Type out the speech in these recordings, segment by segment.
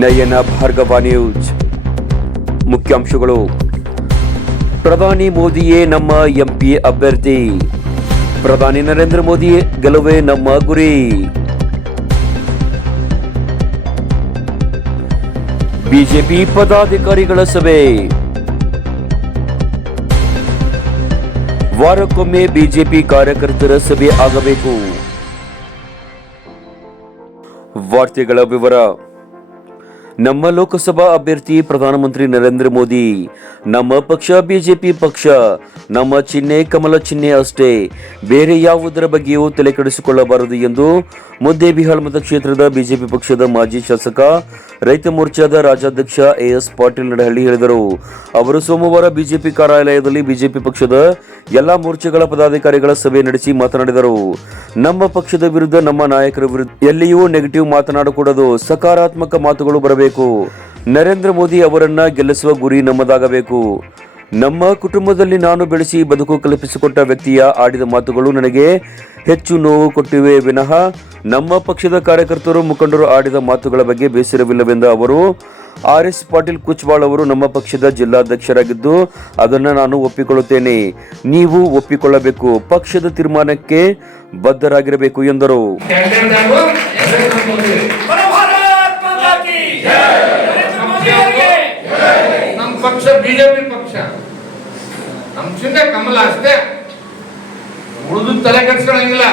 ನಯನ Bhargava news. ಮುಖ್ಯಾಂಶಗಳು. ಪ್ರಧಾನಿ ಮೋದಿಯೇ ನಮ್ಮ ಎಂಪಿ ಅಭ್ಯರ್ಥಿ. ಪ್ರಧಾನಿ ನರೇಂದ್ರ ಮೋದಿ ಗೆಲುವೇ ನಮ್ಮ ಗುರಿ. ಬಿಜೆಪಿ ಪದಾಧಿಕಾರಿಗಳ ಸಭೆ. ವಾರಕ್ಕೊಮ್ಮೆ ಬಿಜೆಪಿ ಕಾರ್ಯಕರ್ತರ ಸಭೆ ಆಗಬೇಕು. ವಾರ್ತೆಗಳ ವಿವರ. ನಮ್ಮ ಲೋಕಸಭಾ ಅಭ್ಯರ್ಥಿ ಪ್ರಧಾನಮಂತ್ರಿ ನರೇಂದ್ರ ಮೋದಿ. ನಮ್ಮ ಪಕ್ಷ ಬಿಜೆಪಿ ಪಕ್ಷ. ನಮ್ಮ ಚಿಹ್ನೆ ಕಮಲ ಚಿಹ್ನೆ ಅಷ್ಟೇ, ಬೇರೆ ಯಾವುದರ ಬಗ್ಗೆಯೂ ತಲೆ ಕೆಡಿಸಿಕೊಳ್ಳಬಾರದು ಎಂದು ಮುದ್ದೇಬಿಹಾಳ್ ಮತಕ್ಷೇತ್ರದ ಬಿಜೆಪಿ ಪಕ್ಷದ ಮಾಜಿ ಶಾಸಕ ರೈತ ಮೋರ್ಚಾದ ರಾಜ್ಯಾಧ್ಯಕ್ಷ ಎಸ್ ಪಾಟೀಲ್ ನಡಹಳ್ಳಿ ಹೇಳಿದರು. ಅವರು ಸೋಮವಾರ ಬಿಜೆಪಿ ಕಾರ್ಯಾಲಯದಲ್ಲಿ ಬಿಜೆಪಿ ಪಕ್ಷದ ಎಲ್ಲಾ ಮೋರ್ಚಾಗಳ ಪದಾಧಿಕಾರಿಗಳ ಸಭೆ ನಡೆಸಿ ಮಾತನಾಡಿದರು. ನಮ್ಮ ಪಕ್ಷದ ವಿರುದ್ಧ, ನಮ್ಮ ನಾಯಕರ ವಿರುದ್ಧ ಎಲ್ಲಿಯೂ ನೆಗೆಟಿವ್ ಮಾತನಾಡಕೂಡದು, ಸಕಾರಾತ್ಮಕ ಮಾತುಗಳು ಬರಬೇಕು. ನರೇಂದ್ರ ಮೋದಿ ಅವರನ್ನ ಗೆಲ್ಲಿಸುವ ಗುರಿ ನಮ್ಮದಾಗಬೇಕು. ನಮ್ಮ ಕುಟುಂಬದಲ್ಲಿ ನಾನು ಬೆಳೆಸಿ ಬದುಕು ಕಲ್ಪಿಸಿಕೊಟ್ಟ ವ್ಯಕ್ತಿಯ ಆಡಿದ ಮಾತುಗಳು ನನಗೆ ಹೆಚ್ಚು ನೋವು ಕೊಟ್ಟಿವೆ ವಿನಃ ನಮ್ಮ ಪಕ್ಷದ ಕಾರ್ಯಕರ್ತರು ಮುಖಂಡರು ಆಡಿದ ಮಾತುಗಳ ಬಗ್ಗೆ ಬೇಸರವಿಲ್ಲವೆಂದ ಅವರು, RS ಪಾಟೀಲ್ ಕುಚ್ಬಾಳ್ ಅವರು ನಮ್ಮ ಪಕ್ಷದ ಜಿಲ್ಲಾಧ್ಯಕ್ಷರಾಗಿದ್ದು ಅದನ್ನು ನಾನು ಒಪ್ಪಿಕೊಳ್ಳುತ್ತೇನೆ. ನೀವು ಒಪ್ಪಿಕೊಳ್ಳಬೇಕು. ಪಕ್ಷದ ತೀರ್ಮಾನಕ್ಕೆ ಬದ್ಧರಾಗಿರಬೇಕು ಎಂದರು. ನಮ್ಮ ಪಕ್ಷ ಬಿಜೆಪಿ ಪಕ್ಷ, ನಮ್ಮ ಚಿಹ್ನೆ ಕಮಲ ಅಷ್ಟೇ. ಉಳಿದು ತಲೆ ಕೆಡಿಸ್ಕೊಳ್ಳಂಗಿಲ್ಲ.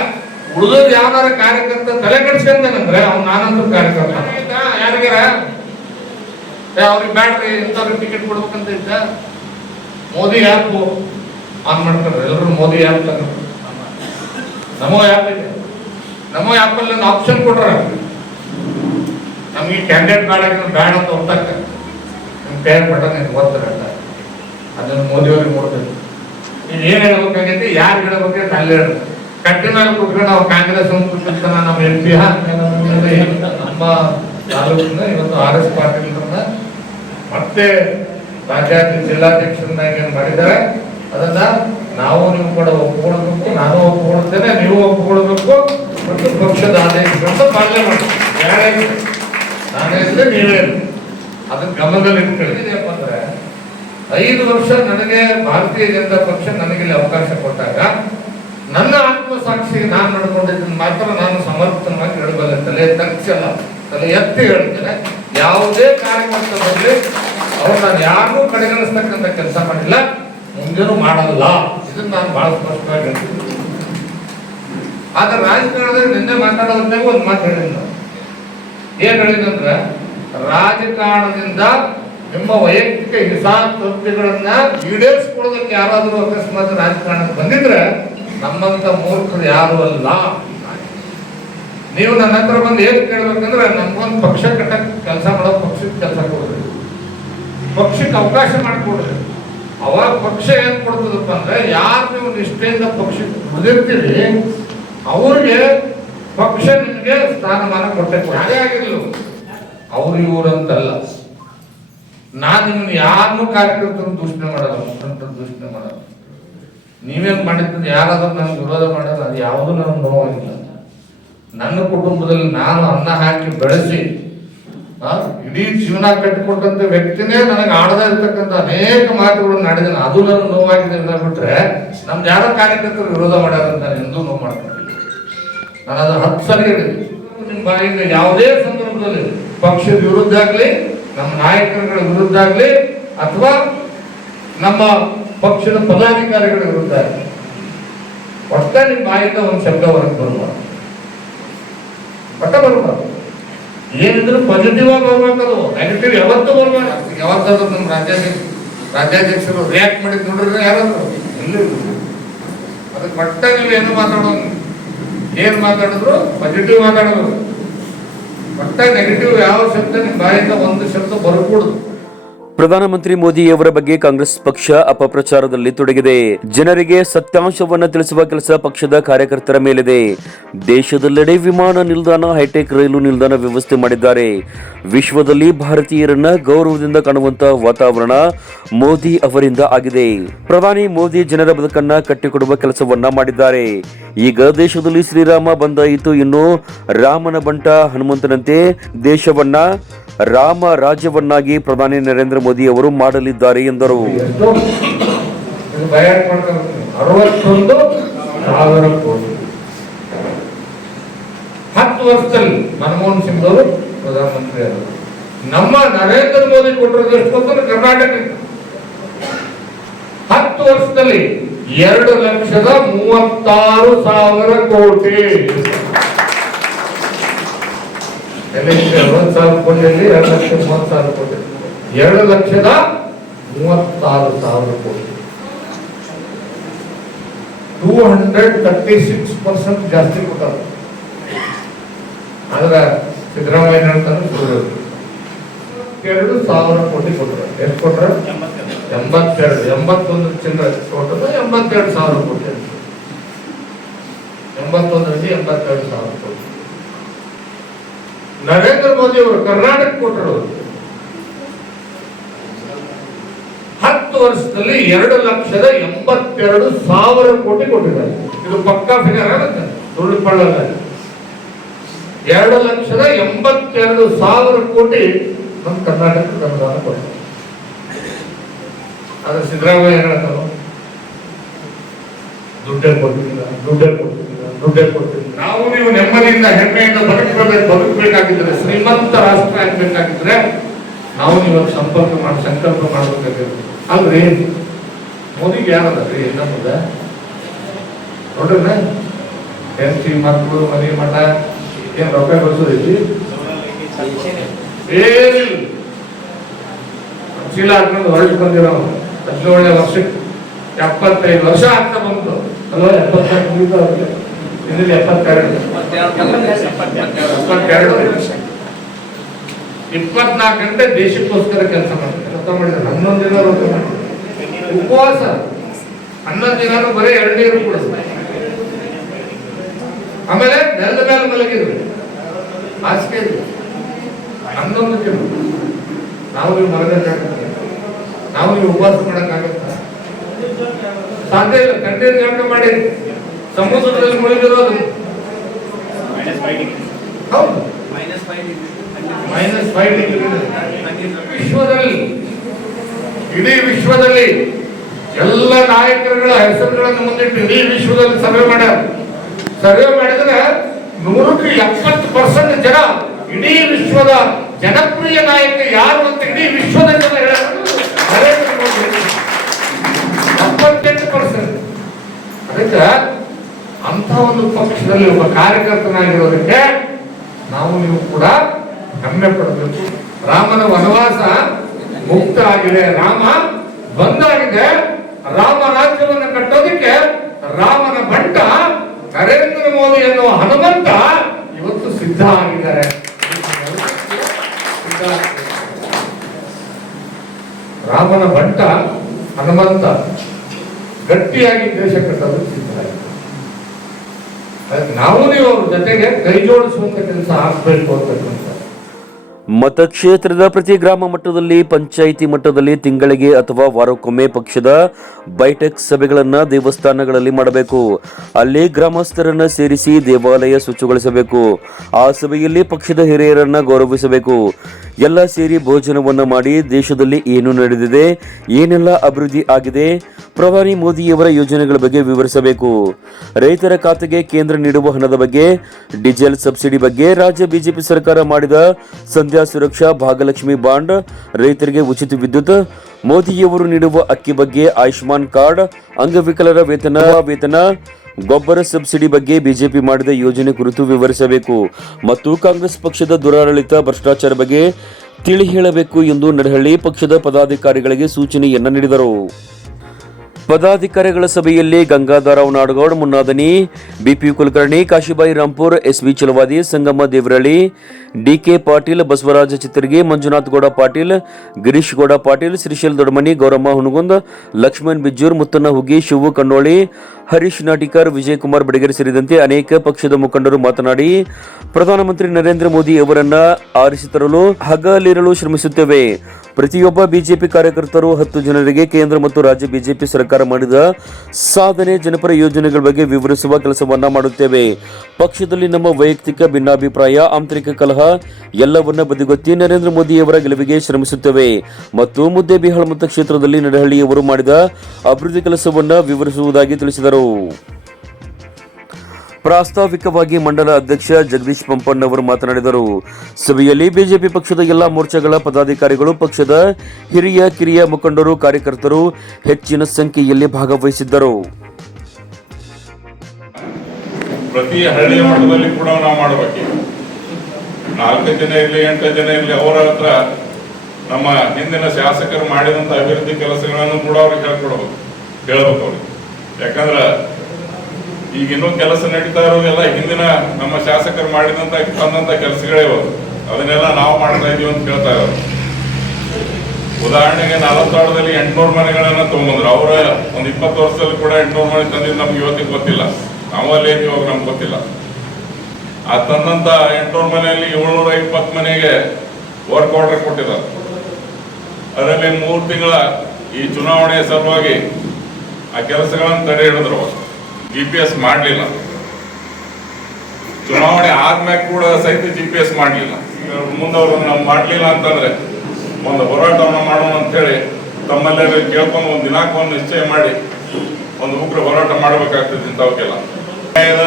ಉಳಿದು ಯಾವ್ದಾರ ಕಾರ್ಯಕರ್ತ ತಲೆ ಕೆಡಿಸ್ಕೊಂಡಂದ್ರೆ ಅವ್ನು ನಾನಂತೂ ಕಾರ್ಯಕರ್ತ ಯಾರಿಗಾರ ಅವ್ರಿಗೆ ಬ್ಯಾಟ್ರಿ ಇಂಥವ್ರಿಗೆ ಟಿಕೆಟ್ ಕೊಡ್ಬೇಕಂತ ಇದ್ದ. ಮೋದಿ ಆ್ಯಪ್ ಆನ್ ಮಾಡ್ತಾರೆ ಎಲ್ಲರೂ. ಮೋದಿ ಆ್ಯಪ್ ತಗೊಂಡು ನಮೋ ಆ್ಯಪ್ ಇದೆ. ನಮೋ ಆ್ಯಪಲ್ಲಿ ಒಂದು ಆಪ್ಷನ್ ಕೊಟ್ರ ನಮಗೆ ಕ್ಯಾಂಡಿಡೇಟ್ ಕಾರ್ಡ್ ಬ್ಯಾಡ್ ಅಂತ ಹೊತ್ತಾಕ ನಿಮ್ಮ ಕೈ ಬಟನ್ ಓದ್ತಾರೆ ಅಂತ ಅದನ್ನು ಮೋದಿಯವ್ರಿಗೆ ನೋಡ್ಬೇಕು. ನೀನು ಏನು ಹೇಳ್ಬೇಕಾಗೈತಿ, ಯಾರು ಹೇಳ್ಬೇಕಂತ ಅಲ್ಲಿ ಹೇಳ. ಕಟ್ಟಿ ಮೇಲೆ ಕುತ್ಕೊಂಡು ನಾವು ಕಾಂಗ್ರೆಸ್ ಕೂತಿರ್ತಾನ ನಮ್ಮ MP ನಮ್ಮ ತಾಲೂಕಿನ ಇವತ್ತು RS ಪಾಟೀಲ್ ಮತ್ತೆ ರಾಜ್ಯಾಧ್ಯಕ್ಷ ಜಿಲ್ಲಾಧ್ಯಕ್ಷರನ್ನಾಗಿ ಏನು ಮಾಡಿದ್ದಾರೆ ಅದನ್ನ ನಾವು ನೀವು ಕೂಡ ಒಪ್ಪಿಕೊಳ್ಬೇಕು. ನಾನು ಒಪ್ಪಿಕೊಳ್ತೇನೆ, ನೀವು ಒಪ್ಪಿಕೊಳ್ಬೇಕು. ಮತ್ತು ಪಕ್ಷದ ಆದೇಶಗಳನ್ನು ಪಾಲನೆ ಮಾಡಬೇಕು. ನಾನೇ ಇದ್ರೆ ನೀವೇ ಅದನ್ನ ಗಮನದಲ್ಲಿ ಇಟ್ಕೊಳ್ಳಿದೆಯಪ್ಪ ಅಂದ್ರೆ 5 ವರ್ಷ ನನಗೆ ಭಾರತೀಯ ಜನತಾ ಪಕ್ಷ ನನಗಿಲ್ಲಿ ಅವಕಾಶ ಕೊಟ್ಟಾಗ ನನ್ನ ಆತ್ಮಸಾಕ್ಷಿ ನಾನು ನಡ್ಕೊಂಡಿದ್ದನ್ನು ಮಾತ್ರ ನಾನು ಸಮರ್ಥನವಾಗಿ ಹೇಳಬಲ್ಲೆ. ತಲೆ ತಗ್ಸಲ್ಲ, ತಲೆ ಎತ್ತಿ ಹೇಳ್ತೇನೆ. ಯಾವುದೇ ಕಾರ್ಯಕರ್ತ ಬರಲಿ ಅವ್ರು ನಾನು ಯಾರಿಗೂ ಕಡೆಗಣಿಸ್ತಕ್ಕಂಥ ಕೆಲಸ ಮಾಡಿಲ್ಲ, ಮುಂದೇನು ಮಾಡಲ್ಲ. ಇದನ್ನ ನಾನು ಬಹಳ ಸ್ಪಷ್ಟವಾಗಿ ಹೇಳ್ತೀನಿ. ಆದ್ರೆ ರಾಜಕಾರಣದಲ್ಲಿ ನಿನ್ನೆ ಮಾತಾಡೋದ್ನಾಗ ಒಂದು ಮಾತು ಹೇಳಿದ್ನ. ಏನ್ ಹೇಳಿದಂದ್ರೆ, ರಾಜಕಾರಣದಿಂದ ನಿಮ್ಮ ವೈಯಕ್ತಿಕ ಹಿತಾಸಕ್ತಿಗಳನ್ನ ಈಡೇರಿಸಿಕೊಳ್ಳೋದಕ್ಕೆ ಯಾರಾದರೂ ಅಕಸ್ಮಾತ್ ರಾಜಕಾರಣಕ್ಕೆ ಬಂದಿದ್ರೆ ನಮ್ಮಂತ ಮೂರ್ಖರು ಯಾರು ಅಲ್ಲ. ನೀವು ನನ್ನ ಹತ್ರ ಬಂದು ಏನ್ ಕೇಳ್ಬೇಕಂದ್ರೆ, ನಮ್ಗೊಂದು ಪಕ್ಷ ಕಟ್ಟಕ್ ಕೆಲಸ ಮಾಡೋ ಪಕ್ಷಕ್ಕೆ ಕೆಲಸ ಕೊಡ್ರಿ, ಪಕ್ಷಕ್ಕೆ ಅವಕಾಶ ಮಾಡಿಕೊಡ್ರಿ. ಅವಾಗ ಪಕ್ಷ ಏನ್ ಕೊಡ್ತದಪ್ಪ ಅಂದ್ರೆ, ಯಾರು ನೀವು ನಿಷ್ಠೆಯಿಂದ ಪಕ್ಷಕ್ಕೆ ಉಳಿದಿರ್ತೀರಿ ಅವ್ರಿಗೆ ಪಕ್ಷ ನಿಮ್ಗೆ ಸ್ಥಾನಮಾನ ಕೊಟ್ಟೆ. ಯಾರೇ ಆಗಿರ್ಲಿ ಅವ್ರು ಇವ್ರಂತಲ್ಲ. ನಾನು ನಿಮ್ಮನ್ನು ಯಾರನ್ನೂ ಕಾರ್ಯಕರ್ತರು ದೂಷಣೆ ಮಾಡಲ್ಲ, ಮುಖಂಡರು ದೂಷಣೆ ಮಾಡಲ್ಲ. ನೀವೇನ್ ಮಾಡಿದ್ರೆ ಯಾರಾದ್ರೂ ನನಗೆ ವಿರೋಧ ಮಾಡೋದು ಅದು ಯಾವುದೂ ನನಗೆ ನೋವಾಗಿಲ್ಲ. ನನ್ನ ಕುಟುಂಬದಲ್ಲಿ ನಾನು ಅನ್ನ ಹಾಕಿ ಬೆಳೆಸಿ ಇಡೀ ಜೀವನ ಕಟ್ಟಿಕೊಟ್ಟಂತ ವ್ಯಕ್ತಿನೇ ನನಗೆ ಆಡದೇ ಇರ್ತಕ್ಕಂಥ ಅನೇಕ ಮಾತುಗಳನ್ನು ಆಡಿದ್ದೇನೆ. ಅದು ನನಗೆ ನೋವಾಗಿದೆ ಅಂತ ಬಿಟ್ರೆ ನಮ್ದು ಯಾರೋ ಕಾರ್ಯಕರ್ತರು ವಿರೋಧ ಮಾಡ್ಯಾರಂತ ನಾನು ಎಂದೂ ನೋವು ಮಾಡ್ಕೊಂಡಿಲ್ಲ. ನಾನು ಅದು 10 ಸಲ ಹೇಳಿದ್ದೆ. ನಿಮ್ಮ ಬಾಯಿಂದ ಯಾವುದೇ ಸಂದರ್ಭದಲ್ಲಿ ಪಕ್ಷದ ವಿರುದ್ಧ ಆಗ್ಲಿ, ನಮ್ಮ ನಾಯಕರುಗಳ ವಿರುದ್ಧ ಆಗ್ಲಿ, ಅಥವಾ ನಮ್ಮ ಪಕ್ಷದ ಪದಾಧಿಕಾರಿಗಳ ವಿರುದ್ಧ ಆಗ್ಲಿ ಒಟ್ಟ ನಿಮ್ಮ ಬಾಯಿಂದ ಒಂದು ಶಬ್ದ ಹೊರಗೆ ಬರ್ಬಾರ್ದು. ಒಟ್ಟ ಬರ್ಬಾರ್ದು. ಏನಿದ್ರು ಪಾಸಿಟಿವ್ ಆಗಿ ಬರ್ಬೇಕದು, ನೆಗೆಟಿವ್ ಯಾವತ್ತೂ ಬರ್ಬಾರ್ದು. ಯಾವತ್ತಾದ್ರೂ ನಮ್ಮ ರಾಜ್ಯಾಧ್ಯಕ್ಷರು ರಿಯಾಕ್ಟ್ ಮಾಡಿದ್ ನೋಡ್ರಿ ಯಾರಾದ್ರು ಇಲ್ಲ. ಅದಕ್ಕೆ ಒಟ್ಟ ನೀವು ಏನು ಮಾತಾಡೋದು, ಏನ್ ಮಾತಾಡಿದ್ರು ಪಾಸಿಟಿವ್ ಮಾತಾಡೋದು. ಒಟ್ಟ ನೆಗೆಟಿವ್ ಯಾವ ಶಬ್ದ ನಿಮ್ಮ ಬಾಯಿಂದ ಒಂದು ಶಬ್ದ ಬರಕೂಡದು. ಪ್ರಧಾನಮಂತ್ರಿ ಮೋದಿಯವರ ಬಗ್ಗೆ ಕಾಂಗ್ರೆಸ್ ಪಕ್ಷ ಅಪಪ್ರಚಾರದಲ್ಲಿ ತೊಡಗಿದೆ. ಜನರಿಗೆ ಸತ್ಯಾಂಶವನ್ನು ತಿಳಿಸುವ ಕೆಲಸ ಪಕ್ಷದ ಕಾರ್ಯಕರ್ತರ ಮೇಲಿದೆ. ದೇಶದೆಲ್ಲೆಡೆ ವಿಮಾನ ನಿಲ್ದಾಣ, ಹೈಟೆಕ್ ರೈಲು ನಿಲ್ದಾಣ ವ್ಯವಸ್ಥೆ ಮಾಡಿದ್ದಾರೆ. ವಿಶ್ವದಲ್ಲಿ ಭಾರತೀಯರನ್ನ ಗೌರವದಿಂದ ಕಾಣುವಂತಹ ವಾತಾವರಣ ಮೋದಿ ಅವರಿಂದ ಆಗಿದೆ. ಪ್ರಧಾನಿ ಮೋದಿ ಜನರ ಬದುಕನ್ನ ಕಟ್ಟಿಕೊಡುವ ಕೆಲಸವನ್ನ ಮಾಡಿದ್ದಾರೆ. ಈಗ ದೇಶದಲ್ಲಿ ಶ್ರೀರಾಮ ಬಂದಾಯಿತು, ಇನ್ನು ರಾಮನ ಬಂಟ ಹನುಮಂತನಂತೆ ದೇಶವನ್ನ ರಾಮ ರಾಜ್ಯವನ್ನಾಗಿ ಪ್ರಧಾನಿ ನರೇಂದ್ರ ಮೋದಿ ಅವರು ಮಾಡಲಿದ್ದಾರೆ ಎಂದರು. 61,000 ಕೋಟಿ 10 ವರ್ಷದಲ್ಲಿ ಮನಮೋಹನ್ ಸಿಂಗ್ ಅವರು ಪ್ರಧಾನಮಂತ್ರಿ ಆದರು. ನಮ್ಮ ನರೇಂದ್ರ ಮೋದಿ ಕೊಟ್ಟಿರೋದು ಎಷ್ಟು ಗೊತ್ತಿಲ್ಲ, ಕರ್ನಾಟಕಕ್ಕೆ 10 ವರ್ಷದಲ್ಲಿ 2,36,000 ಕೋಟಿ. 60,000 ಕೋಟಿಯಲ್ಲಿ 2,30,000 ಕೋಟಿ, 2,36,000 ಕೋಟಿ, 236% ಜಾಸ್ತಿ ಕೊಟ್ಟಾರ. ಆದ್ರೆ ಸಿದ್ದರಾಮಯ್ಯ ಹೇಳ್ತಾರೆ 2,000 ಕೋಟಿ ಕೊಟ್ಟರು. ಎಷ್ಟು ಕೊಟ್ಟರು? 81 ಚಿಲ್ಲರೆ ಕೊಟ್ಟರು. 82,000 ಕೋಟಿ, 81ರಲ್ಲಿ 82,000 ಕೋಟಿ. ನರೇಂದ್ರ ಮೋದಿ ಅವರು ಕರ್ನಾಟಕ ಕೊಟ್ಟರು 10 ವರ್ಷದಲ್ಲಿ 2,82,000 ಕೋಟಿ ಕೊಟ್ಟಿದ್ದಾರೆ. ಇದು ಪಕ್ಕಾ ಫಿಗರ್ ಆಗುತ್ತೆ, ಸುಳ್ಳು ಪಳ್ಳಲ್ಲ. 2,82,000 ಕೋಟಿ ನಮ್ಮ ಕರ್ನಾಟಕಕ್ಕೆ ಅನುದಾನ ಕೊಟ್ಟರು. ಆದ್ರೆ ಸಿದ್ದರಾಮಯ್ಯ ಹೇಳ್ತಾರೆ ದುಡ್ಡೇ ಕೊಟ್ಟಿಲ್ಲ. ನಾವು ನೀವು ನೆಮ್ಮದಿಯಿಂದ ಹೆಮ್ಮೆಯಿಂದ ಬದುಕಬೇಕಾಗಿದ್ರೆ, ಶ್ರೀಮಂತ ರಾಷ್ಟ್ರ ಆಗ್ಬೇಕಾಗಿದ್ರೆ ನಾವು ನೀವು ಸಂಕಲ್ಪ ಮಾಡಬೇಕಾಗಿತ್ತು. ಅಲ್ರಿ ಮೋದಿಗೆ ಯಾರದ್ರಿ ನಮ್ಮದ ನೋಡ್ರಿ, ಹೆಂಡತಿ ಮಕ್ಕಳು ಮನೆ ಮಠ ಏನ್ ರೊಕ್ಕ ಗಳಿಸೋದೈತಿ? ಏನಿಲ್ಲ. ಚೀಲ ಹಾಕೊಂಡು ಹೊರಟು ಬಂದಿರೋ 17ನೇ ವರ್ಷಕ್ಕೆ 75 ವರ್ಷ ಆಗ್ತಾ ಬಂತು ಅಲ್ವಾ? 74 ಮುಗಿತು ಅವ್ರಿಗೆ. ಇಲ್ಲಿ 72 24 ಗಂಟೆ ದೇಶಕ್ಕೋಸ್ಕರ ಕೆಲಸ ಮಾಡ್ತಾರೆ. ರೊಕ್ಕ ಮಾಡಿದ್ದಾರೆ 11 ದಿನ ರೊಕ್ಕ ಮಾಡಿ ಉಪವಾಸ, 11 ದಿನಾನು ಬರೀ 2 ನೀರು ಕೊಡಿಸ್ತಾರೆ. ಆಮೇಲೆ ನೆಲದ ಮೇಲೆ ಮಲಗಿದ್ರು, ಹಾಸಿಗೆ 11 ದಿನ. ನಾವು ನೀವು ಮಲಗಕ್ಕಾಗತ್ತೆ? ನಾವು ನೀವು ಉಪವಾಸ ಮಾಡಕ್ಕಾಗತ್ತ? ಸಾಧ್ಯ ಇಲ್ಲ. ಕಂಟಿನ್ಯೂ ಜಳಕ ಮಾಡಿ ಸಮುದ್ರದಲ್ಲಿ ಮುಳುಗಿರೋದು. ಹೌದು, -5 ಡಿಗ್ರಿ. ವಿಶ್ವದಲ್ಲಿ, ಇಡೀ ವಿಶ್ವದಲ್ಲಿ ಎಲ್ಲ ನಾಯಕರುಗಳ ಹೆಸರುಗಳನ್ನು ಮುಂದಿಟ್ಟು ಇಡೀ ವಿಶ್ವದಲ್ಲಿ ಸರ್ವೆ ಮಾಡಿದ್ರೆ 170% ಜನ ಇಡೀ ವಿಶ್ವದ ಜನಪ್ರಿಯ ನಾಯಕ ಯಾರು ಅಂತ ಇಡೀ ವಿಶ್ವದ ಜನ ಹೇಳೋದು ನರೇಂದ್ರ ಮೋದಿ. 78%. ಅದಕ್ಕೆ ಅಂತ ಒಂದು ಪಕ್ಷದಲ್ಲಿ ಒಬ್ಬ ಕಾರ್ಯಕರ್ತನಾಗಿರೋದಕ್ಕೆ ನಾವು ನೀವು ಕೂಡ ಹೆಮ್ಮೆ ಪಡಬೇಕು. ರಾಮನ ವನವಾಸ ಮುಕ್ತ ಆಗಿದೆ, ರಾಮ ಬಂದಾಗಿದೆ. ರಾಮ ರಾಜ್ಯವನ್ನು ಕಟ್ಟೋದಕ್ಕೆ ರಾಮನ ಬಂಟ ನರೇಂದ್ರ ಮೋದಿ ಎನ್ನುವ ಹನುಮಂತ ಇವತ್ತು ಸಿದ್ಧ ಆಗಿದ್ದಾರೆ. ರಾಮನ ಬಂಟ ಹನುಮಂತ ಗಟ್ಟಿಯಾಗಿ ದೇಶ ಕಟ್ಟಲು ಸಿದ್ಧರಾಗಿದೆ. ನಾವು ನೀವು ಅವ್ರ ಜೊತೆಗೆ ಕೈ ಜೋಡಿಸುವಂತ ಕೆಲಸ ಆಗ್ಬೇಕು ಅಂತಕ್ಕಂಥ. ಮತಕ್ಷೇತ್ರದ ಪ್ರತಿ ಗ್ರಾಮ ಮಟ್ಟದಲ್ಲಿ, ಪಂಚಾಯಿತಿ ಮಟ್ಟದಲ್ಲಿ ತಿಂಗಳಿಗೆ ಅಥವಾ ವಾರಕ್ಕೊಮ್ಮೆ ಪಕ್ಷದ ಬೈಠಕ್ ಸಭೆಗಳನ್ನ ದೇವಸ್ಥಾನಗಳಲ್ಲಿ ಮಾಡಬೇಕು. ಅಲ್ಲಿ ಗ್ರಾಮಸ್ಥರನ್ನ ಸೇರಿಸಿ ದೇವಾಲಯ ಸ್ವಚ್ಛಗೊಳಿಸಬೇಕು. ಆ ಸಭೆಯಲ್ಲಿ ಪಕ್ಷದ ಹಿರಿಯರನ್ನ ಗೌರವಿಸಬೇಕು. ಎಲ್ಲ ಸೇರಿ ಭೋಜನವನ್ನ ಮಾಡಿ ದೇಶದಲ್ಲಿ ಏನು ನಡೆದಿದೆ, ಏನೆಲ್ಲ ಅಭಿವೃದ್ಧಿ ಆಗಿದೆ, ಪ್ರಧಾನಿ ಮೋದಿಯವರ ಯೋಜನೆಗಳ ಬಗ್ಗೆ ವಿವರಿಸಬೇಕು. ರೈತರ ಖಾತೆಗೆ ಕೇಂದ್ರ ನೀಡುವ ಹಣದ ಬಗ್ಗೆ, ಡೀಸೆಲ್ ಸಬ್ಸಿಡಿ ಬಗ್ಗೆ, ರಾಜ್ಯ ಬಿಜೆಪಿ ಸರ್ಕಾರ ಮಾಡಿದ ಸಂಧ್ಯಾ ಸುರಕ್ಷಾ ಭಾಗಲಕ್ಷ್ಮಿ ಬಾಂಡ್, ರೈತರಿಗೆ ಉಚಿತ ವಿದ್ಯುತ್, ಮೋದಿಯವರು ನೀಡುವ ಅಕ್ಕಿ ಬಗ್ಗೆ, ಆಯುಷ್ಮಾನ್ ಕಾರ್ಡ್, ಅಂಗವಿಕಲರ ವೇತನ, ಗೊಬ್ಬರ ಸಬ್ಸಿಡಿ ಬಗ್ಗೆ, ಬಿಜೆಪಿ ಮಾಡಿದ ಯೋಜನೆ ಕುರಿತು ವಿವರಿಸಬೇಕು ಮತ್ತು ಕಾಂಗ್ರೆಸ್ ಪಕ್ಷದ ದುರಾಡಳಿತ, ಭ್ರಷ್ಟಾಚಾರ ಬಗ್ಗೆ ತಿಳಿ ಹೇಳಬೇಕು ಎಂದು ನಡಹಳ್ಳಿ ಪಕ್ಷದ ಪದಾಧಿಕಾರಿಗಳಿಗೆ ಸೂಚನೆಯನ್ನ ನೀಡಿದರು. ಪದಾಧಿಕಾರಿಗಳ ಸಭೆಯಲ್ಲಿ Gangadharrao Nadagoud, Munnadani, BP Kulkarni, Kashibai Rampur, SV Chalavadi, Sangamma Devaralli, DK Patil, Basavaraja Chittargi, Manjunath Gowda Patil, Girish Gowda Patil, Shrishail Doddamani, Gauramma Hunagund, Lakshman Bijjur, Muttanna Huggi, Shivu ಕಣ್ಣೋಳಿ, Harish Natikar, Vijayakumar Badageri ಸೇರಿದಂತೆ ಅನೇಕ ಪಕ್ಷದ ಮುಖಂಡರು ಮಾತನಾಡಿ ಪ್ರಧಾನಮಂತ್ರಿ ನರೇಂದ್ರ ಮೋದಿ ಅವರನ್ನ ಆರಿಸಿ ತರಲು ಹಗಲಿರಲು ಶ್ರಮಿಸುತ್ತೇವೆ. ಪ್ರತಿಯೊಬ್ಬ ಬಿಜೆಪಿ ಕಾರ್ಯಕರ್ತರು 10 ಜನರಿಗೆ ಕೇಂದ್ರ ಮತ್ತು ರಾಜ್ಯ ಬಿಜೆಪಿ ಸರ್ಕಾರ ಮಾಡಿದ ಸಾಧನೆ, ಜನಪರ ಯೋಜನೆಗಳ ಬಗ್ಗೆ ವಿವರಿಸುವ ಕೆಲಸವನ್ನ ಮಾಡುತ್ತೇವೆ. ಪಕ್ಷದಲ್ಲಿ ನಮ್ಮ ವೈಯಕ್ತಿಕ ಭಿನ್ನಾಭಿಪ್ರಾಯ, ಆಂತರಿಕ ಕಲಹ ಎಲ್ಲವನ್ನ ಬದಿಗೊತ್ತಿ ನರೇಂದ್ರ ಮೋದಿ ಅವರ ಗೆಲುವಿಗೆ ಶ್ರಮಿಸುತ್ತೇವೆ ಮತ್ತು ಮುದ್ದೇಬಿಹಾಳ್ ಮತಕ್ಷೇತ್ರದಲ್ಲಿ ನಡಹಳ್ಳಿಯವರು ಮಾಡಿದ ಅಭಿವೃದ್ಧಿ ಕೆಲಸವನ್ನ ವಿವರಿಸುವುದಾಗಿ ತಿಳಿಸಿದರು. ಪ್ರಾಸ್ತಾವಿಕವಾಗಿ ಮಂಡಲ ಅಧ್ಯಕ್ಷ ಜಗದೀಶ್ ಪಂಪಣ್ಣವರು ಮಾತನಾಡಿದರು. ಸಭೆಯಲ್ಲಿ ಬಿಜೆಪಿ ಪಕ್ಷದ ಎಲ್ಲಾ ಮೋರ್ಚಾಗಳ ಪದಾಧಿಕಾರಿಗಳು, ಪಕ್ಷದ ಹಿರಿಯ ಕಿರಿಯ ಮುಖಂಡರು, ಕಾರ್ಯಕರ್ತರು ಹೆಚ್ಚಿನ ಸಂಖ್ಯೆಯಲ್ಲಿ ಭಾಗವಹಿಸಿದ್ದರು. ಪ್ರತಿ ಹಳ್ಳಿ ಮಟ್ಟದಲ್ಲಿ ಕೂಡ ನಾವು ಮಾಡಬೇಕು. 4 ಜನ ಇರಲಿ, 8 ಜನ ಇರಲಿ, ಅವರ ಹತ್ರ ನಮ್ಮ ಹಿಂದಿನ ಶಾಸಕರು ಮಾಡಿದಂತ ಅಭಿವೃದ್ಧಿ ಕೆಲಸಗಳನ್ನು ಕೂಡ ಅವ್ರಿಗೆ ಹೇಳ್ಬೇಕು ಅವ್ರಿಗೆ. ಯಾಕಂದ್ರೆ ಈಗ ಇನ್ನೂ ಕೆಲಸ ನಡೀತಾ ಇರೋದೆಲ್ಲ ಹಿಂದಿನ ನಮ್ಮ ಶಾಸಕರು ಮಾಡಿದಂತ ತಂದಂತ ಕೆಲಸಗಳೇ ಅದನ್ನೆಲ್ಲ ನಾವು ಮಾಡ್ತಾ ಇದೀವಿ ಅಂತ ಕೇಳ್ತಾ ಇರೋದು. ಉದಾಹರಣೆಗೆ 40 800 ಮನೆಗಳನ್ನ ತಗೊಂಡ್ರು. ಅವರ ಒಂದು 20 ವರ್ಷದಲ್ಲಿ ಕೂಡ 800 ಮನೆ ತಂದಿದ್ದು ನಮ್ಗೆ ಇವತ್ತಿಗೆ ಗೊತ್ತಿಲ್ಲ. ನಾವಲ್ಲಿ ಇವಾಗ ನಮ್ಗೆ ಗೊತ್ತಿಲ್ಲ. ಆ ತಂದಂತ 800 ಮನೆಯಲ್ಲಿ 720 ಮನೆಗೆ ವರ್ಕ್ ಆರ್ಡರ್ ಕೊಟ್ಟಿದ್ದಾರೆ. ಅದರಲ್ಲಿ 3 ತಿಂಗಳ ಈ ಚುನಾವಣೆಯ ಸಲುವಾಗಿ ಆ ಕೆಲಸಗಳನ್ನು ತಡೆ ಹಿಡಿದ್ರು. GPS ಮಾಡಲಿಲ್ಲ. ಚುನಾವಣೆ ಆದ್ಮ್ಯಾಗ ಕೂಡ ಸಹಿತ GPS ಮಾಡಲಿಲ್ಲ. ಮುಂದವರು ನಾವು ಮಾಡಲಿಲ್ಲ ಅಂತಂದ್ರೆ ಒಂದು ಹೋರಾಟವನ್ನು ಮಾಡೋಣ ಅಂತೇಳಿ ತಮ್ಮಲ್ಲೆಲ್ಲ ಕೇಳ್ಕೊಂಡು ಒಂದು ದಿನಾಂಕವನ್ನು ನಿಶ್ಚಯ ಮಾಡಿ ಒಂದು ಉಗ್ರ ಹೋರಾಟ ಮಾಡಬೇಕಾಗ್ತದೆ. ಇಂಥವಕ್ಕೆಲ್ಲ ನ್ಯಾಯದ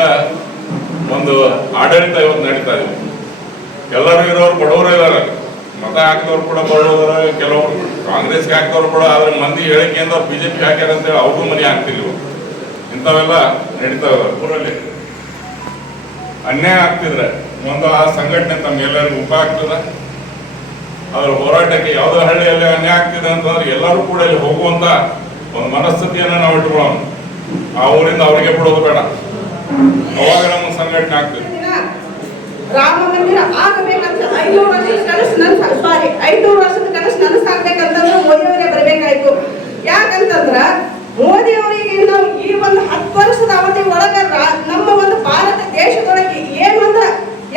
ಒಂದು ಆಡಳಿತ ಇವತ್ತು ನಡೀತಾ ಇದೆ. ಎಲ್ಲರೂ ಇರೋರು ಬಡವರು ಇದ್ದಾರೆ, ಮತ ಹಾಕಿದವ್ರು ಕೂಡ ಬಡವರು, ಕೆಲವರು ಕಾಂಗ್ರೆಸ್ಗೆ ಹಾಕಿದವ್ರು ಕೂಡ. ಆದ್ರೆ ಮಂದಿ ಹೇಳಿಕೆಯಿಂದ ಬಿಜೆಪಿ ಹಾಕ್ಯಾರ ಅಂತೇಳಿ ಅವ್ರಿಗೂ ಮನೆ ಆಗ್ತಿಲ್ಲ. ಇಂಥವೆಲ್ಲ ನಡೀತಾ ಇದಾವೆ. ಊರಲ್ಲಿ ಅನ್ಯಾಯ ಆಗ್ತಿದ್ರೆ ಒಂದು ಆ ಸಂಘಟನೆ ತಮ್ಮ ಎಲ್ಲರಿಗೂ ಉಪ ಆಗ್ತದ. ಅದ್ರ ಹೋರಾಟಕ್ಕೆ ಯಾವುದೋ ಹಳ್ಳಿಯಲ್ಲಿ ಅನ್ಯಾಯ ಆಗ್ತಿದೆ ಅಂತಂದ್ರೆ ಎಲ್ಲರೂ ಕೂಡ ಇಲ್ಲಿ ಹೋಗುವಂತ ಒಂದು ಮನಸ್ಥಿತಿಯನ್ನ ನಾವು ಇಟ್ಕೊಳ್ಳೋಣ. ಆ ಊರಿಂದ ಅವರಿಗೆ ಬಿಡೋದು ಬೇಡ. ಅವಾಗ ನಮ್ಮ ಸಂಘಟನೆ ಆಗ್ತದೆ. ರಾಮ ಮಂದಿರ ಆಗಬೇಕಂತ 500 ವರ್ಷದ ಕನಸು ನನಸಾಗಬೇಕಂತಂದ್ರೆ ಮೋದಿಯವರೇ ಬರಬೇಕಾಯ್ತು. ಯಾಕಂತಂದ್ರ ಮೋದಿಯವರಿಗೆ ನಾವು ಈ ಒಂದು 10 ವರ್ಷದ ಅವಧಿ ಒಳಗ ನಮ್ಮ ಒಂದು ಭಾರತ ದೇಶದೊಳಗೆ ಏನಂದ್ರ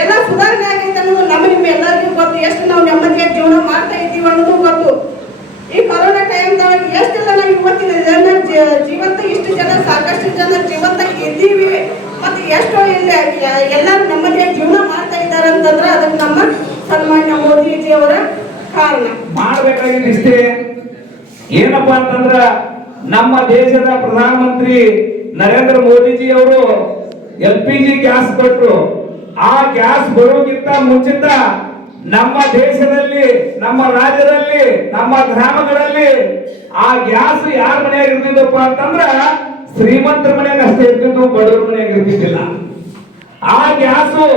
ಎಲ್ಲ ಸುಧಾರಣೆ ಆಗೈತೆ ಅನ್ನೋದು ನಿಮ್ಮ ಎಲ್ಲರಿಗೂ ಗೊತ್ತು. ಎಷ್ಟು ನಾವು ನೆಮ್ಮದಿಯ ಜೀವನ ಮಾಡ್ತಾ ಇದ್ದೀವಿ ಅನ್ನೋದು ಗೊತ್ತು. ಈ ಕೊರೋನಾ ಟೈಮ್ದೊಳಗೆ ಎಷ್ಟೆಲ್ಲ ನಾವು ಇವತ್ತಿನ ಜನ ಜೀವಂತ, ಇಷ್ಟು ಜನ ಸಾಕಷ್ಟು ಜನ ಜೀವಂತ ಇದ್ದೀವಿ ಮತ್ತೆ ಎಷ್ಟೋ ಎಲ್ಲರೂ ನೆಮ್ಮದಿಯ ಜೀವನ ಮಾಡ್ತಾ ಇದ್ದಾರೆ ಅಂತಂದ್ರೆ ಅದಕ್ಕೆ ನಮ್ಮ ಸನ್ಮಾನ್ಯ ಮೋದಿಜಿಯವರ ಕಾರಣ. ಮಾಡಬೇಕಾಗಿದ್ದು ಇಷ್ಟೇ. ಏನಪ್ಪಾ ಅಂತಂದ್ರ ನಮ್ಮ ದೇಶದ ಪ್ರಧಾನಮಂತ್ರಿ ನರೇಂದ್ರ ಮೋದಿಜಿ ಅವರು LPG ಗ್ಯಾಸ್ ಕೊಟ್ಟರು. ಆ ಗ್ಯಾಸ್ ಬರೋಕ್ಕಿಂತ ಮುಂಚಿತ ನಮ್ಮ ದೇಶದಲ್ಲಿ, ನಮ್ಮ ರಾಜ್ಯದಲ್ಲಿ, ನಮ್ಮ ಗ್ರಾಮಗಳಲ್ಲಿ ಆ ಗ್ಯಾಸ್ ಯಾರ ಮನೆಯಾಗ ಇರ್ತಿದ್ದಪ್ಪ ಅಂತಂದ್ರ ಶ್ರೀಮಂತರ ಮನೆಯಾಗ ಅಷ್ಟೇ ಇರ್ತಿದ್ದು, ಬಡವರ ಮನೆಯಾಗ ಇರ್ತಿದ್ದಿಲ್ಲ. ಆ ಗ್ಯಾಸು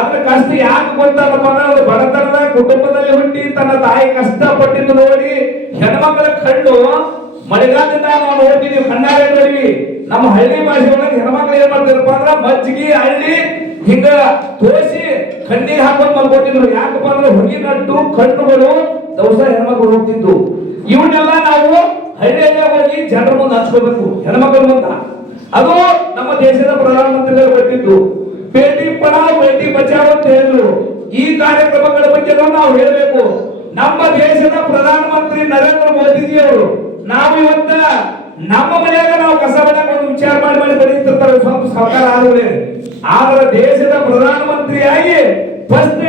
ಅದ್ರ ಕಷ್ಟ ಯಾಕೆ ಗೊತ್ತಲ್ಲಪ್ಪ ಅಂದ್ರೆ ಅದು ಬಡತನದ ಕುಟುಂಬದಲ್ಲಿ ಹುಟ್ಟಿ ತನ್ನ ತಾಯಿ ಕಷ್ಟಪಟ್ಟಿದ್ದು ನೋಡಿ ಹೆಣ್ಮಕ್ಳ ಕಣ್ಣು ಮಳೆಗಾಲದಿಂದ ನಾವು ನೋಡ್ತಿದೀವಿ, ಕಣ್ಣಾರೆ ನೋಡಿವಿ. ನಮ್ಮ ಹಳ್ಳಿ ಭಾಷೆ ಒಳಗೆ ಹೆಣ್ಮಕ್ಳು ಏನ್ ಮಾಡ್ತಿರಪ್ಪ ಅಂದ್ರ ಮಜ್ಜಿಗೆ ಹಳ್ಳಿ ಹಿಂಗ ತೋರಿಸಿ ಕಣ್ಣೀರ್ ಹಾಕೊಂಡು ಮಲ್ಕೊತಿದ್ರು. ಯಾಕಪ್ಪ ಅಂದ್ರೆ ಹೊಗಿನಟ್ಟು ಕಣ್ಣುಗಳು ದವಸ ಹೆಣ್ಮಕ್ಳು ಹೋಗ್ತಿದ್ದು. ಇವನ್ನೆಲ್ಲ ನಾವು ಹಳ್ಳಿಯಲ್ಲೇ ಹೋಗಿ ಜನರ ಮುಂದೆ ಹಚ್ಕೋಬೇಕು, ಹೆಣ್ಮಕ್ಳ ಮುಂದ. ಅದು ನಮ್ಮ ದೇಶದ ಪ್ರಧಾನಮಂತ್ರಿಗಳು ಕೊಟ್ಟಿದ್ದು. ಬೇಟಿ ಪಢಾವ್ ಬೇಟಿ ಬಚಾವ್ ಅಂತ ಹೇಳಿದ್ರು. ಈ ಕಾರ್ಯಕ್ರಮಗಳ ಬಗ್ಗೆ ನಾವು ಹೇಳಬೇಕು. ನಮ್ಮ ದೇಶದ ಪ್ರಧಾನಮಂತ್ರಿ ನರೇಂದ್ರ ಮೋದಿಜಿ ಅವರು ನಾವು ಇವತ್ತ ನಮ್ಮ ಮನೆಯಾಗ ನಾವು ಕಸ ಮನೆಯಾಗ ಒಂದು ವಿಚಾರ ಮಾಡಿ ಬರೀತಿರ್ತಾರೆ ಸ್ವಲ್ಪ ಸರ್ಕಾರ ಆದ್ರೆ. ಆದ್ರೆ ದೇಶದ ಪ್ರಧಾನಮಂತ್ರಿಯಾಗಿ ಫಸ್ಟ್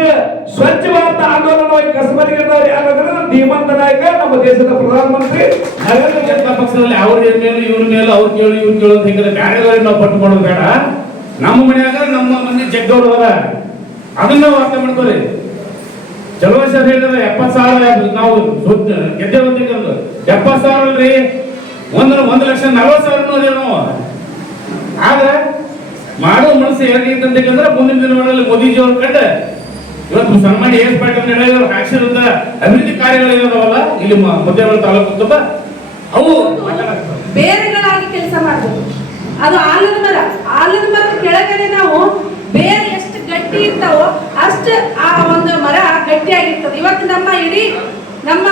ಸ್ವಚ್ಛ ಭಾರತ ಆಂದೋಲನವಾಗಿ ಕಸಬರಿಗಿದ್ದವ್ರು ಯಾರಾದ್ರೆ ಧೀಮಂತ ನಾಯಕ ನಮ್ಮ ದೇಶದ ಪ್ರಧಾನಮಂತ್ರಿ ನರೇಂದ್ರ ಜನತಾ ಪಕ್ಷದಲ್ಲಿ ಅವ್ರ ಮೇಲೆ ಇವ್ರ ಮೇಲೆ ಅವ್ರು ಕೇಳಿ ಇವ್ರು ಕೇಳೋದು ಹಿಂಗೆ ಬೇರೆದವ್ರಿಗೆ ನಾವು ಪಟ್ಟು ಮಾಡೋದು ಬೇಡ. ನಮ್ಮ ಮನೆಯಾಗ ನಮ್ಮ ಮಂದಿ ಜಗ್ಗವ್ರು ಅದ, ಅದನ್ನ ನಾವು ಅರ್ಥ ಮಾಡ್ಕೊಳ್ಳಿ. ಚಲೋ ವರ್ಷ ಹೇಳಿದ್ರೆ 70,000 ನಾವು ಗೆದ್ದೆ ಬಂದಿದ್ದು 70,000 ಅಲ್ರಿ, 1,40,000 ನಾವು. ಆದ್ರೆ ಮಾಡೋ ಮನಸ್ಸು ಹೇಗಿತ್ತಂತಂದ್ರೆ ಮುಂದಿನ ದಿನಗಳಲ್ಲಿ ಮೋದಿಜಿ ಅವ್ರ ಕಂಡ ಇವತ್ತು ಸನ್ಮಾನ್ಯ ಎಸ್ ಪಾಟೀಲ್ ನಡೆಯುವ ಹಾಕ್ಸಿರುವಂತ ಅಭಿವೃದ್ಧಿ ಕಾರ್ಯಗಳು ಇರೋದವಲ್ಲ ಇಲ್ಲಿ ಮುದ್ದೇಬಿಹಾಳ್ ತಾಲೂಕು ತುಂಬ ಅವು ಬೇರೆಗಳಾಗಿ ಕೆಲಸ ಮಾಡಬೇಕು. ಅದು ಆಲದ ಮರ ಕೆಳಗಡೆ ನಾವು ಬೇರೆ ಎಷ್ಟು ಗಟ್ಟಿ ಇರ್ತಾವೋ ಅಷ್ಟು ಆ ಒಂದು ಮರ ಗಟ್ಟಿಯಾಗಿರ್ತದೆ. ಇವತ್ತು ನಮ್ಮ ಇಡೀ ನಮ್ಮ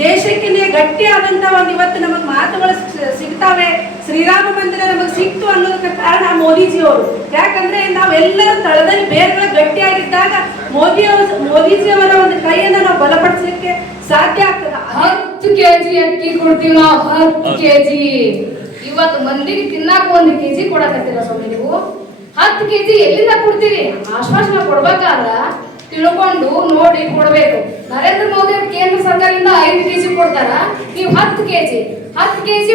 ದೇಶಕ್ಕೆ ಗಟ್ಟಿಯಾದಂತ ಒಂದು ಇವತ್ತು ನಮಗೆ ಮಾತುಗಳು ಸಿಗ್ತಾವೆ. ಶ್ರೀರಾಮ ಮಂದಿರ ನಮಗೆ ಸಿಕ್ತು ಅನ್ನೋದಕ್ಕೆ ಕಾರಣ ಮೋದಿಜಿಯವರು. ಯಾಕಂದ್ರೆ ನಾವೆಲ್ಲರೂ ತಳದಲ್ಲಿ ಬೇರೆಗಳ ಗಟ್ಟಿಯಾಗಿದ್ದಾಗ ಮೋದಿಜಿಯವರ ಒಂದು ಕೈಯನ್ನು ನಾವು ಬಲಪಡಿಸಲಿಕ್ಕೆ ಸಾಧ್ಯ ಆಗ್ತದೆ. 10 kg ಅಕ್ಕಿ ಕೊಡ್ತೀವಿ ನಾವು, 10 kg. ಇವತ್ತು ಮಂದಿಗೆ ತಿನ್ನಾಕ 1 kg ಕೊಡಕತ್ತಿಲ್ಲ ಸ್ವಾಮಿ. ನೀವು 10 kg ಎಲ್ಲಿಂದ ಕೊಡ್ತೀರಿ? ಆಶ್ವಾಸನೆ ಕೊಡ್ಬೇಕಾದ್ರ ತಿಳ್ಕೊಂಡು ನೋಡಿ ಕೊಡ್ಬೇಕು. ನರೇಂದ್ರ ಮೋದಿ ಅವರು ಕೇಂದ್ರ ಸರ್ಕಾರದಿಂದ 5 kg ಕೊಡ್ತಾರ, ನೀವು 10 kg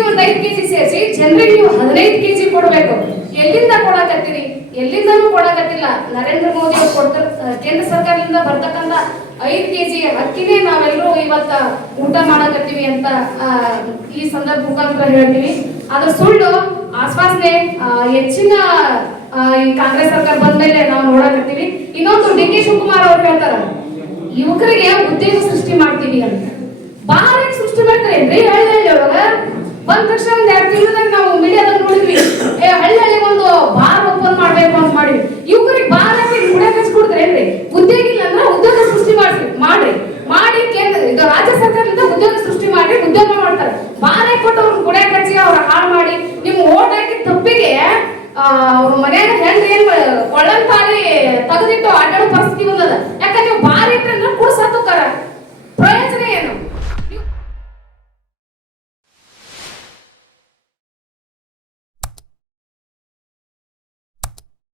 ಒಂದು 5 kg ಸೇರಿಸಿ ಜನರಿಗೆ ನೀವು 15 kg ಕೊಡ್ಬೇಕು. ಎಲ್ಲಿಂದ ಕೊಡಕತ್ತೀರಿ? ಎಲ್ಲಿಂದನೂ ಕೊಡಕತ್ತಿಲ್ಲ. ನರೇಂದ್ರ ಮೋದಿ ಅವರು ಕೊಡ್ತಾರ, ಕೇಂದ್ರ ಸರ್ಕಾರದಿಂದ ಬರ್ತಕ್ಕಂಥ 5 kg ಅಕ್ಕಿನೇ ನಾವೆಲ್ಲರೂ ಇವತ್ತ ಊಟ ಮಾಡಕತ್ತೀವಿ ಅಂತ ಈ ಸಂದರ್ಭ ಮುಖಾಂತರ ಹೇಳ್ತೀವಿ. ಅದ್ರ ಸುಳ್ಳು ಆಶ್ವಾಸನೆ ಹೆಚ್ಚಿನ ಈ ಕಾಂಗ್ರೆಸ್ ಸರ್ಕಾರ ಬಂದ್ಮೇಲೆ ನಾವು ನೋಡಕತ್ತೀವಿ. ಇನ್ನೊಂದು ಡಿ.ಕೆ. ಶಿವಕುಮಾರ್ ಅವ್ರು ಹೇಳ್ತಾರ, ಯುವಕರಿಗೆ ಉದ್ಯೋಗ ಸೃಷ್ಟಿ ಮಾಡ್ತೀವಿ ಅಂತ. ಬಾರಿಗೆ ಸೃಷ್ಟಿ ಮಾಡ್ತಾರೇನ್ರಿ? ಹಳ್ಳಿ ಒಳಗ ಬಂದ ತಕ್ಷಣ 1-2 ತಿಂಗಳದಾಗ ನಾವು ಮೀಡಿಯಾದಾಗ ನೋಡಿದ್ವಿ, ಹಳ್ಳಿ ಒಂದು ಬಾರ್ ಓಪನ್ ಮಾಡ್ಬೇಕು ಅಂತ ಮಾಡಿವಿ. ಯುವಕರಿಗೆ ಬಾರ್ ಹಾಕಿ ಗುಡಿಯಾಗ ಹಚ್ಕೊಡ್ತಾರೇನ್ರಿ? ಉದ್ಯೋಗ ಇಲ್ಲ ಅಂದ್ರೆ ಉದ್ಯೋಗ ಸೃಷ್ಟಿ ಮಾಡಿ ಕೇಂದ್ರ ಇದು ರಾಜ್ಯ ಸರ್ಕಾರದಿಂದ ಉದ್ಯೋಗ ಸೃಷ್ಟಿ ಮಾಡಿ ಉದ್ಯೋಗ ಮಾಡ್ತಾರೆ. ಬಾರ್ ಕೊಟ್ಟು ಅವ್ರನ್ನ ಗುಡಿಯಾಗ ಹಚ್ಚಿ ಅವ್ರ ಹಾಳು ಮಾಡಿ ನಿಮ್ಮ ಓಟ್ ಹಾಕಿ ತಪ್ಪಿಗೆ ಅವ್ರ ಮನ್ಯಾಗ ಹೆಂಗ್ ಕೊಳ್ಳನ್ ತಾಳಿ ತೆಗೆದಿಟ್ಟು ಆಟಾಡೋ ಪರಿಸ್ಥಿತಿ ಬಂದದ. ಯಾಕಂದ್ರೆ ನೀವು